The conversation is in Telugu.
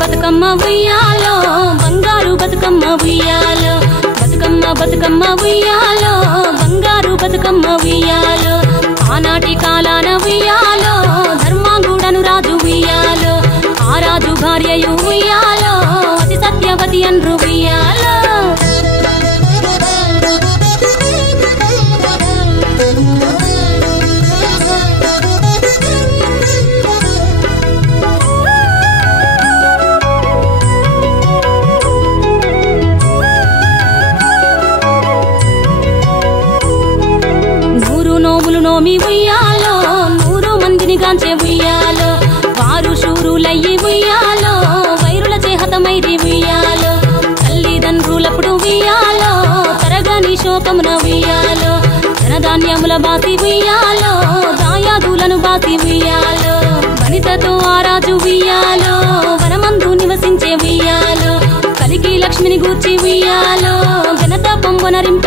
బతుకమ్మ ఉయ్యాలో బంగారు బతుకమ్మ ఉయ్యాలో బతుకమ్మ బతుకమ్మ ఉయ్యాలో బంగారు బతుకమ్మ ఉయ్యాలో ఆనాటి కాలాన ఉయ్యాలో ధర్మాంగుడను రాజు ఉయ్యాలో ఆ రాజు భార్యయు ఉయ్యాలో అతి సత్యవతి అన్రు ఉయ్యాలో నోమి ఉయ్యాలో 100 మందిని గాంచే ఉయ్యాలో వారు శూరులయ్యి ఉయ్యాలో వైరుల చేహతమైది ఉయ్యాలో తల్లిదండ్రులప్పుడు ఉయ్యాలో తరగని శోకమున ఉయ్యాలో ధనధాన్యముల బాసి ఉయ్యాలో దాయాదులను బాసి ఉయ్యాలో వనితతో ఆరాజు ఉయ్యాలో వనమందు నివసించే ఉయ్యాలో కలికి లక్ష్మిని గూర్చి ఉయ్యాలో ఘనత పొంగునరింప